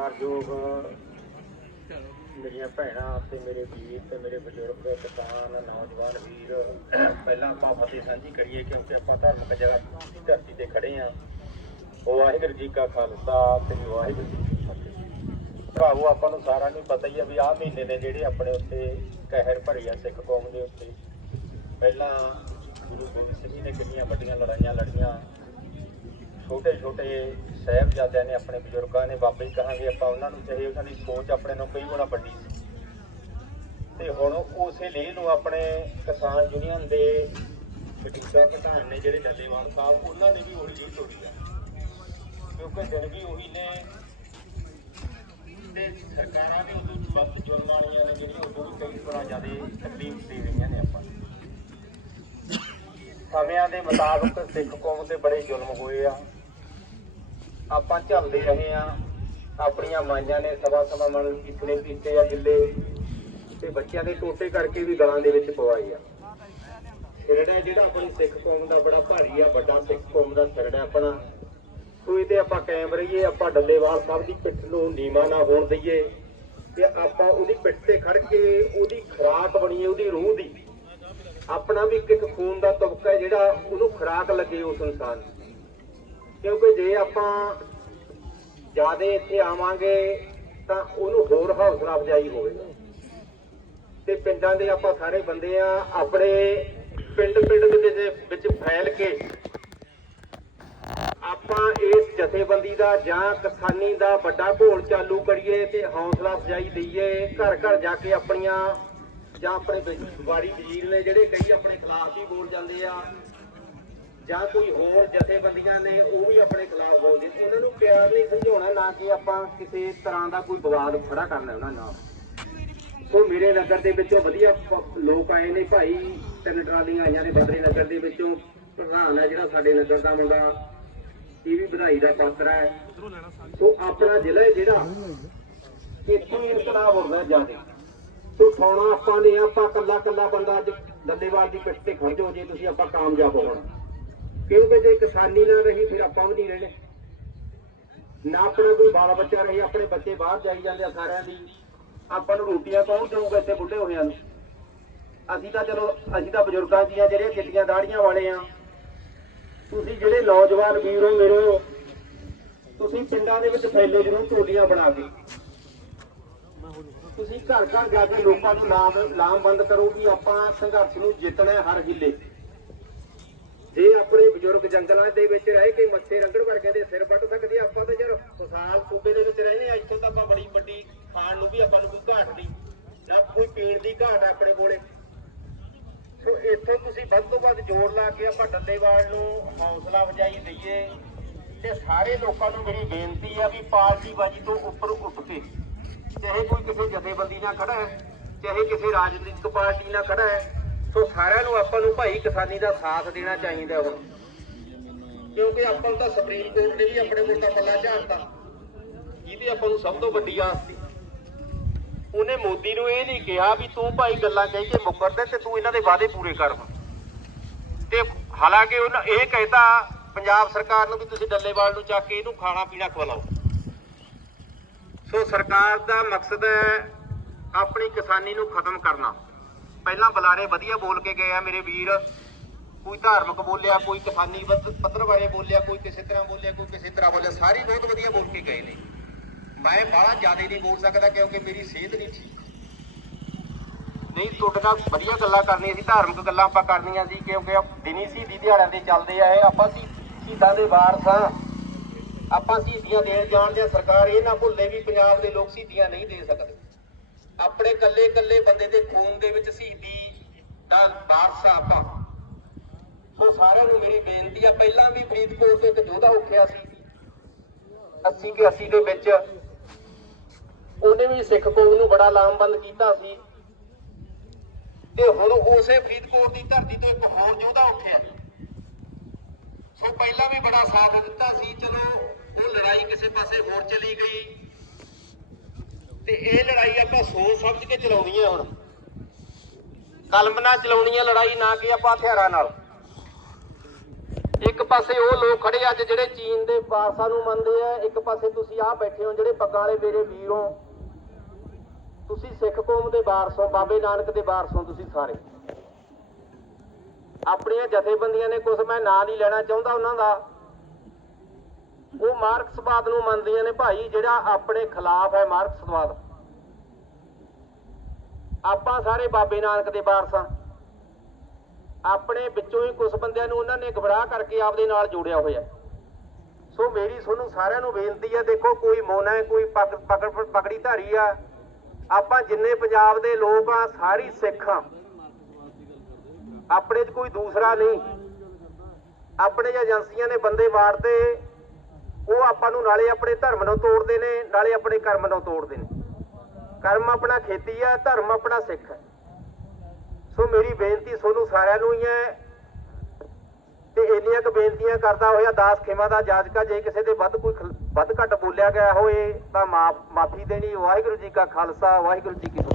ਸਤਿਕਾਰਯੋਗ ਮੇਰੀਆਂ ਭੈਣਾਂ ਤੇ ਮੇਰੇ ਵੀਰ ਤੇ ਮੇਰੇ ਬਜ਼ੁਰਗ, ਕਿਸਾਨ, ਨੌਜਵਾਨ ਵੀਰ, ਪਹਿਲਾਂ ਆਪਾਂ ਫਤਿਹ ਸਾਂਝੀ ਕਰੀਏ ਕਿਉਂਕਿ ਆਪਾਂ ਧਾਰਮਿਕ ਜਗ੍ਹਾ ਦੀ ਧਰਤੀ ਤੇ ਖੜੇ ਆਂ ਵਾਹਿਗੁਰੂ ਜੀ ਕਾ ਖਾਲਸਾ ਤੇ ਵਾਹਿਗੁਰੂ ਜੀ ਕੀ ਫਤਿਹ। ਭਰਾਵੋ ਆਪਾਂ ਨੂੰ ਸਾਰਿਆਂ ਨੂੰ ਪਤਾ ਹੀ ਆ ਵੀ ਆਹ ਮਹੀਨੇ ਨੇ ਜਿਹੜੇ ਆਪਣੇ ਉੱਤੇ ਕਹਿਰ ਭਰੀ ਆ ਸਿੱਖ ਕੌਮ ਦੇ ਉੱਤੇ। ਪਹਿਲਾਂ ਗੁਰੂ ਗੋਬਿੰਦ ਸਿੰਘ ਜੀ ਨੇ ਕਿੰਨੀਆਂ ਵੱਡੀਆਂ ਲੜਾਈਆਂ ਲੜੀਆਂ। ਛੋਟੇ ਛੋਟੇ ਸਾਹਿਬਜ਼ਾਦਿਆਂ ਨੇ ਆਪਣੇ ਬਜ਼ੁਰਗਾਂ ਨੇ ਬਾਬੇ ਕਹਾਂਗੇ ਆਪਾਂ ਉਹਨਾਂ ਨੂੰ ਚਾਹੇ ਉਹਨਾਂ ਦੀ ਸੋਚ ਆਪਣੇ ਨੂੰ ਕਈ ਗੁਣਾ ਵੱਡੀ ਸੀ। ਤੇ ਹੁਣ ਉਸੇ ਲਈ ਨੂੰ ਆਪਣੇ ਕਿਸਾਨ ਯੂਨੀਅਨ ਦੇ ਬਟੀਕਾ ਪ੍ਰਧਾਨ ਨੇ ਜਿਹੜੇ ਡੱਲੇਵਾਲ ਸਾਹਿਬ, ਉਹਨਾਂ ਨੇ ਵੀ ਉਹੀ ਲੀਹ ਤੋੜੀ ਆ। ਕਿਉਂਕਿ ਦਿਨ ਵੀ ਉਹੀ ਨੇ ਤੇ ਸਰਕਾਰਾਂ ਵੀ ਉਦੋਂ ਵੱਧ ਜੁਰਮ ਵਾਲੀਆਂ ਨੇ ਜਿਹੜੀਆਂ ਉਦੋਂ ਕਈ ਤਰ੍ਹਾਂ ਜ਼ਿਆਦਾ ਤਕਲੀਫ ਦੇ ਰਹੀਆਂ ਨੇ ਆਪਾਂ। ਨੂੰ। ਸਮਿਆਂ ਦੇ ਮੁਤਾਬਕ ਸਿੱਖ ਕੌਮ ਤੇ ਬੜੇ ਜ਼ੁਲਮ ਹੋਏ ਆ। ਆਪਾਂ ਝੱਲਦੇ ਰਹੇ ਆ ਆਪਣੀਆਂ ਮਾਈਆਂ ਨੇ ਸਵਾ ਸਵਾ ਮਨ ਕਿਤਨੇ ਪੀਤੇ ਆ ਗਿੱਲੇ। ਤੇ ਬੱਚਿਆਂ ਦੇ ਟੋਟੇ ਕਰਕੇ ਵੀ ਗਲਾਂ ਦੇ ਵਿੱਚ ਪਵਾਏ ਆ। ਸਿਰੜਾ ਜਿਹੜਾ ਆਪਣੀ ਸਿੱਖ ਕੌਮ ਦਾ ਬੜਾ ਭਾਰੀ ਆ, ਵੱਡਾ ਸਿੱਖ ਕੌਮ ਦਾ ਸਿਰੜਾ ਆਪਣਾ। ਸੋ ਇਹਦੇ ਆਪਾਂ ਕਾਇਮ ਰਹੀਏ, ਆਪਾਂ ਡੱਲੇਵਾਲ ਸਾਹਿਬ ਦੀ ਪਿੱਠ ਨੂੰ ਨੀਮਾ ਨਾ ਹੋਣ ਦਈਏ। ਤੇ ਆਪਾਂ ਉਹਦੀ ਪਿੱਠ ਤੇ ਖੜ ਕੇ ਉਹਦੀ ਖੁਰਾਕ ਬਣੀਏ ਉਹਦੀ ਰੂਹ ਦੀ। ਆਪਣਾ ਵੀ ਇੱਕ ਖੂਨ ਦਾ ਤਬਕਾ ਜਿਹੜਾ ਉਹਨੂੰ ਖੁਰਾਕ ਲੱਗੇ ਉਸ ਇਨਸਾਨ ਨੂੰ। ਕਿਉਂਕਿ ਜੇ ਆਪਾਂ ਜਿਆਦੇ ਇੱਥੇ ਆਵਾਂਗੇ ਤਾਂ ਉਹਨੂੰ ਹੋਰ ਹੌਸਲਾ ਅਫਜਾਈ ਹੋਵੇਗਾ। ਤੇ ਪਿੰਡਾਂ ਦੇ ਆਪਾਂ ਸਾਰੇ ਬੰਦੇ ਆ, ਆਪਣੇ ਪਿੰਡ ਪਿੰਡ ਦੇ ਵਿੱਚ- ਫੈਲ ਕੇ ਆਪਾਂ ਇਸ ਜਥੇਬੰਦੀ ਦਾ ਜਾਂ ਕਿਸਾਨੀ ਦਾ ਵੱਡਾ ਘੋਲ ਚਾਲੂ ਕਰੀਏ ਤੇ ਹੌਸਲਾ ਅਫਜਾਈ ਦਈਏ, ਘਰ ਘਰ ਜਾ ਕੇ ਆਪਣੀਆਂ ਜਾਂ ਆਪਣੇ ਵਜ਼- ਵਾਰੀ ਵਜ਼ੀਰ ਨੇ ਜਿਹੜੇ ਕਈ ਆਪਣੇ ਖਿਲਾਫ ਹੀ ਬੋਲ ਜਾਂਦੇ ਆ ਜਾਂ ਕੋਈ ਹੋਰ ਜਥੇਬੰਦੀਆਂ ਨੇ, ਉਹ ਵੀ ਆਪਣੇ ਖਿਲਾਫ ਬੋਲਦੇ ਤੇ ਉਹਨਾਂ ਨੂੰ ਪਿਆਰ ਨਹੀਂ ਸਮਝਾਉਣਾ, ਨਾ ਕਿ ਆਪਾਂ ਕਿਸੇ ਤਰ੍ਹਾਂ ਦਾ ਕੋਈ ਵਿਵਾਦ ਖੜਾ ਕਰਨਾ ਉਹਨਾਂ ਨਾਲ ਸੋ ਮੇਰੇ ਨਗਰ ਦੇ ਵਿੱਚੋਂ ਵਧੀਆ ਲੋਕ ਆਏ ਨੇ ਭਾਈ, ਤਿੰਨ ਟਰਾਲੀਆਂ ਆਈਆਂ ਨੇ ਬਦਰੀ ਨਗਰ ਦੇ ਵਿੱਚੋਂ। ਪ੍ਰਧਾਨ ਹੈ ਜਿਹੜਾ ਸਾਡੇ ਨਗਰ ਦਾ ਮੁੰਡਾ। ਇਹ ਵੀ ਵਧਾਈ ਦਾ ਪਾਤਰ ਹੈ। ਸੋ ਆਪਣਾ ਜ਼ਿਲ੍ਹਾ ਜਿਹੜਾ ਇੱਥੋਂ ਹੀ ਇਨਕਲਾਬ ਹੁੰਦਾ ਜ਼ਿਆਦਾ। ਸੋ ਠਾਉਣਾ ਆਪਾਂ ਨੇ, ਆਪਾਂ ਕੱਲਾ ਕੱਲਾ ਬੰਦਾ ਅੱਜ ਡੱਲੇਵਾਲ ਦੀ ਪਿੱਠ ਤੇ ਖੜ ਜਾਓ, ਜੇ ਤੁਸੀਂ ਆਪਾਂ ਕਾਮਯਾਬ ਹੋਣਾ ਕਿਉਂਕਿ ਜੇ ਕਿਸਾਨੀ ਨਾ ਰਹੀ, ਫਿਰ ਆਪਾਂ ਵੀ ਨਹੀਂ ਰਹਿਣੇ। ਨਾ ਆਪਣਾ ਕੋਈ ਬਾਲ ਬੱਚਾ ਰਹੇ, ਆਪਣੇ ਬੱਚੇ ਬਾਹਰ ਜਾਈ ਜਾਂਦੇ ਆ ਸਾਰਿਆਂ ਦੀ। ਆਪਾਂ ਨੂੰ ਰੋਟੀਆਂ ਕੌਣ ਦੇਊਗਾ ਇੱਥੇ ਬੁੱਢੇ ਹੋਇਆਂ ਨੂੰ? ਅਸੀਂ ਤਾਂ ਚਲੋ, ਅਸੀਂ ਤਾਂ ਬਜ਼ੁਰਗਾਂ ਦੀਆਂ ਜਿਹੜੀਆਂ ਚਿੱਟੀਆਂ ਦਾੜੀਆਂ ਵਾਲੇ ਆ। ਤੁਸੀਂ ਜਿਹੜੇ ਨੌਜਵਾਨ ਵੀਰ ਹੋ ਮੇਰੇ, ਤੁਸੀਂ ਪਿੰਡਾਂ ਦੇ ਵਿੱਚ ਫੈਲੇ ਜ਼ਰੂਰ ਟੋਲੀਆਂ ਬਣਾ ਕੇ। ਤੁਸੀਂ ਘਰ ਘਰ ਜਾ ਕੇ ਲੋਕਾਂ ਨੂੰ ਨਾਮ ਲਾਮਬੰਦ ਕਰੋ ਕਿ ਆਪਾਂ ਸੰਘਰਸ਼ ਨੂੰ ਜਿੱਤਣਾ ਹਰ ਹਿੱਲੇ ਜੇ ਆਪਣੇ ਬਜ਼ੁਰਗ ਜੰਗਲਾਂ ਦੇ ਵਿੱਚ ਰਹਿ ਕੇ ਮੱਥੇ ਰੰਗੜ ਵਰਗਿਆਂ ਦੇ ਸਿਰ ਵੱਟ ਸਕਦੇ ਆ, ਆਪਾਂ ਤਾਂ ਯਾਰ। ਖੁਸ਼ਹਾਲ ਸੂਬੇ ਦੇ ਵਿੱਚ ਰਹਿੰਦੇ ਆ ਇੱਥੋਂ ਤਾਂ ਆਪਾਂ ਬੜੀ ਵੱਡੀ ਖਾਣ ਨੂੰ ਵੀ ਆਪਾਂ ਨੂੰ ਕੋਈ ਘਾਟ ਨਹੀਂ। ਨਾ ਕੋਈ ਪੀਣ ਦੀ ਘਾਟ ਆਪਣੇ ਕੋਲੇ। ਸੋ ਇੱਥੇ ਤੁਸੀਂ ਵੱਧ ਤੋਂ ਵੱਧ ਜ਼ੋਰ ਲਾ ਕੇ ਆਪਾਂ ਡੱਲੇਵਾਲ ਨੂੰ ਹੌਸਲਾ ਅਫਜਾਈ ਦਈਏ। ਤੇ ਸਾਰੇ ਲੋਕਾਂ ਨੂੰ ਮੇਰੀ ਬੇਨਤੀ ਆ ਵੀ ਪਾਰਟੀਬਾਜ਼ੀ ਤੋਂ ਉੱਪਰ ਉੱਠ ਕੇ ਚਾਹੇ ਕੋਈ ਕਿਸੇ ਜਥੇਬੰਦੀ ਨਾਲ ਖੜਾ ਹੈ ਚਾਹੇ ਕਿਸੇ ਰਾਜਨੀਤਿਕ ਪਾਰਟੀ ਨਾਲ ਖੜਾ ਹੈ ਸੋ ਸਾਰਿਆਂ ਨੂੰ ਆਪਾਂ ਨੂੰ ਭਾਈ ਕਿਸਾਨੀ ਦਾ ਸਾਥ ਦੇਣਾ ਚਾਹੀਦਾ ਹੁਣ ਕਿਉਂਕਿ ਆਪਾਂ ਨੂੰ ਤਾਂ ਸੁਪਰੀਮ ਕੋਰਟ ਨੇ ਵੀ ਆਪਣੇ ਕੋਲ ਤਾਂ ਪੱਲਾ ਝਾੜਤਾ। ਜਿਹਦੀ ਆਪਾਂ ਨੂੰ ਸਭ ਤੋਂ ਵੱਡੀ ਆਸ ਸੀ। ਉਹਨੇ ਮੋਦੀ ਨੂੰ ਇਹ ਨਹੀਂ ਕਿਹਾ ਵੀ ਤੂੰ ਭਾਈ ਗੱਲਾਂ ਕਹਿ ਕੇ ਮੁੱਕਰ ਦੇ ਤੇ ਤੂੰ ਇਹਨਾਂ ਦੇ ਵਾਅਦੇ ਪੂਰੇ ਕਰ ਹੁਣ। ਤੇ ਹਾਲਾਂਕਿ ਉਹਨਾਂ ਇਹ ਕਹਿਤਾ ਪੰਜਾਬ ਸਰਕਾਰ ਨੂੰ ਵੀ ਤੁਸੀਂ ਡੱਲੇਵਾਲ ਨੂੰ ਚੱਕ ਕੇ ਇਹਨੂੰ ਖਾਣਾ ਪੀਣਾ ਖਵਾਓ ਸੋ ਸਰਕਾਰ ਦਾ ਮਕਸਦ ਹੈ ਆਪਣੀ ਕਿਸਾਨੀ ਨੂੰ ਖਤਮ ਕਰਨਾ। ਪਹਿਲਾਂ ਬੁਲਾਰੇ ਵਧੀਆ ਬੋਲ ਕੇ ਗਏ ਆ ਮੇਰੇ ਵੀਰ। ਕੋਈ ਧਾਰਮਿਕ ਬੋਲਿਆ, ਕੋਈ ਕਿਸਾਨੀ ਪੱਧਰ ਬਾਰੇ ਬੋਲਿਆ, ਕੋਈ ਕਿਸੇ ਤਰ੍ਹਾਂ ਬੋਲਿਆ, ਕੋਈ ਕਿਸੇ ਤਰ੍ਹਾਂ ਬੋਲਿਆ, ਸਾਰੇ ਬਹੁਤ ਵਧੀਆ ਬੋਲ ਕੇ ਗਏ ਨੇ। ਮੈਂ ਬਾਹਲਾ ਜ਼ਿਆਦਾ ਨਹੀਂ ਬੋਲ ਸਕਦਾ ਕਿਉਂਕਿ ਮੇਰੀ ਸਿਹਤ ਨਹੀਂ ਠੀਕ। ਨਹੀਂ, ਤੁਹਾਡੇ ਨਾਲ ਵਧੀਆ ਗੱਲਾਂ ਕਰਨੀਆਂ ਸੀ, ਧਾਰਮਿਕ ਗੱਲਾਂ ਆਪਾਂ ਕਰਨੀਆਂ ਸੀ ਕਿਉਂਕਿ ਆਪ ਦਿਨੀ ਸ਼ਹੀਦੀ ਦਿਹਾੜਿਆਂ ਦੇ ਚੱਲਦੇ ਆਏ ਆਪਾਂ ਸੀ ਸ਼ਹੀਦਾਂ ਦੇ ਵਾਰਸ ਹਾਂ ਆਪਾਂ ਸ਼ਹੀਦੀਆਂ ਦੇਣ ਜਾਣਦੇ ਹਾਂ ਸਰਕਾਰ ਇਹ ਨਾ ਭੁੱਲੇ ਵੀ ਪੰਜਾਬ ਦੇ ਲੋਕ ਸ਼ਹੀਦੀਆਂ ਨਹੀਂ ਦੇ ਸਕਦੇ। ਆਪਣੇ ਕੱਲੇ ਕੱਲੇ ਬੰਦੇ ਦੇ ਖੂਨ ਦੇ ਵਿੱਚ ਸ਼ਹੀਦੀ ਦਾ ਵਾਰਸ ਆਪਾਂ। ਸੋ ਸਾਰਿਆਂ ਨੂੰ ਮੇਰੀ ਬੇਨਤੀ ਆ, ਪਹਿਲਾਂ ਵੀ ਫਰੀਦਕੋਟ ਤੋਂ ਇੱਕ ਯੋਧਾ ਉੱਠਿਆ ਸੀ। 80 ਕੇ 80 ਦੇ ਵਿੱਚ ਉਹਨੇ ਵੀ ਸਿੱਖ ਕੌਮ ਨੂੰ ਬੜਾ ਲਾਮਬੰਦ ਕੀਤਾ ਸੀ। ਤੇ ਹੁਣ ਉਸੇ ਫਰੀਦਕੋਟ ਦੀ ਧਰਤੀ ਤੋਂ ਇੱਕ ਹੋਰ ਯੋਧਾ ਉੱਠਿਆ। ਸੋ ਪਹਿਲਾਂ ਵੀ ਬੜਾ ਸਾਥ ਦਿੱਤਾ ਸੀ, ਚਲੋ, ਉਹ ਲੜਾਈ ਕਿਸੇ ਪਾਸੇ ਹੋਰ ਚਲੀ ਗਈ। ਤੇ ਇਹ ਲੜਾਈ ਆਪਾਂ ਸੋਚ ਸਮਝ ਕੇ ਚਲਾਉਣੀ ਹੈ ਹੁਣ। ਕਲਮ ਚਲਾਉਣੀ ਹੈ ਲੜਾਈ, ਨਾ ਕਿ ਆਪਾਂ ਹਥਿਆਰਾਂ ਨਾਲ। ਇੱਕ ਪਾਸੇ ਉਹ ਲੋਕ ਖੜੇ ਅੱਜ ਜਿਹੜੇ ਚੀਨ ਦੇ ਵਾਰਸਾਂ ਨੂੰ ਮੰਨਦੇ ਆ, ਇੱਕ ਪਾਸੇ ਤੁਸੀਂ ਆ ਬੈਠੇ ਹੋ ਜਿਹੜੇ ਪੱਗਾਂ ਵਾਲੇ ਮੇਰੇ ਵੀਰ। ਹੋ ਤੁਸੀਂ ਸਿੱਖ ਕੌਮ ਦੇ ਵਾਰਸ ਹੋ, ਬਾਬੇ ਨਾਨਕ ਦੇ ਵਾਰਸ ਹੋ ਤੁਸੀਂ ਸਾਰੇ। ਆਪਣੀਆਂ ਜਥੇਬੰਦੀਆਂ ਨੇ ਕੁਝ ਮੈਂ ਨਾਂ ਨਹੀਂ ਲੈਣਾ ਚਾਹੁੰਦਾ ਉਹਨਾਂ ਦਾ। ਉਹ ਮਾਰਕਸਵਾਦ ਨੂੰ ਮੰਨਦੀਆਂ ਨੇ ਭਾਈ, ਜਿਹੜਾ ਆਪਣੇ ਖਿਲਾਫ ਹੈ ਮਾਰਕਸਵਾਦ। ਆਪਾਂ ਸਾਰੇ ਬਾਬੇ ਨਾਨਕ ਦੇ ਵਾਰਸ ਆਪਣੇ ਵਿੱਚੋਂ ਹੀ ਕੁਝ ਬੰਦਿਆਂ ਨੂੰ ਉਹਨਾਂ ਨੇ ਗਬਰਾਹ ਕਰਕੇ ਆਪਦੇ ਨਾਲ ਜੋੜਿਆ ਹੋਇਆ। ਸੋ ਮੇਰੀ ਤੁਹਾਨੂੰ ਸਾਰਿਆਂ ਨੂੰ ਬੇਨਤੀ ਹੈ, ਦੇਖੋ ਕੋਈ ਮੋਨਾ ਹੈ, ਕੋਈ ਪਕੜ, ਪਕੜੀ ਧਾਰੀ ਆ। ਆਪਾਂ ਜਿੰਨੇ ਪੰਜਾਬ ਦੇ ਲੋਕ ਆ, ਸਾਰੀ ਸਿੱਖ ਆ। ਆਪਣੇ 'ਚ ਕੋਈ ਦੂਸਰਾ ਨਹੀਂ। ਆਪਣੇ ਏਜੰਸੀਆਂ ਨੇ ਬੰਦੇ ਮਾਰਦੇ ਉਹ ਆਪਾਂ ਨੂੰ ਨਾਲੇ ਆਪਣੇ ਧਰਮ ਨੂੰ ਤੋੜਦੇ ਨੇ, ਨਾਲੇ ਆਪਣੇ ਕਰਮ ਨੂੰ ਤੋੜਦੇ ਨੇ। ਕਰਮ ਆਪਣਾ ਖੇਤੀ ਆ, ਧਰਮ ਆਪਣਾ ਸਿੱਖ ਹੈ ਸੋ ਮੇਰੀ ਬੇਨਤੀ ਤੁਹਾਨੂੰ ਸਾਰਿਆਂ ਨੂੰ ਹੀ ਹੈ ਤੇ ਇੰਨੀਆਂ ਕੁ ਬੇਨਤੀਆਂ ਕਰਦਾ ਹੋਇਆ ਦਾਸ ਖੇਮਾ ਦਾ ਜਾਜਕਾ, ਜੇ ਕਿਸੇ ਦੇ ਵੱਧ ਕੋਈ ਵੱਧ ਘੱਟ ਬੋਲਿਆ ਗਿਆ ਹੋਵੇ ਤਾਂ ਮਾਫੀ ਦੇਣੀ। ਵਾਹਿਗੁਰੂ ਜੀ ਕਾ ਖਾਲਸਾ, ਵਾਹਿਗੁਰੂ ਜੀ ਕੀ